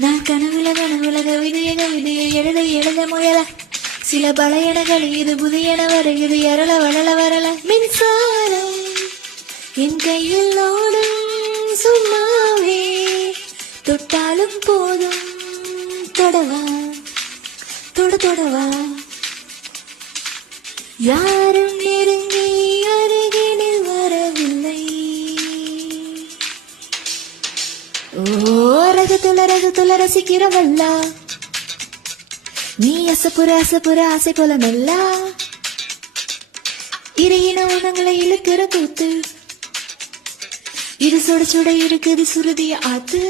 நான் கனவுல எழுத முயல சில பழையனகள் இது புதியன வருகிறது எரள வளல வரல மின்சாரம் என் கையில் ஓடும் சும்மாவே தொட்டாலும் போதும் தொடவா தொடவா யாரும் நெருங்கி அருகினில் வரவில்லை ரகத்துல ரசிக்கிறவல்ல நீ அசப்புற ஆசை போல நல்லா இறையின உணங்களை இழுக்கிற கூத்து இது சுட இருக்குது சுருதிய ஆத்து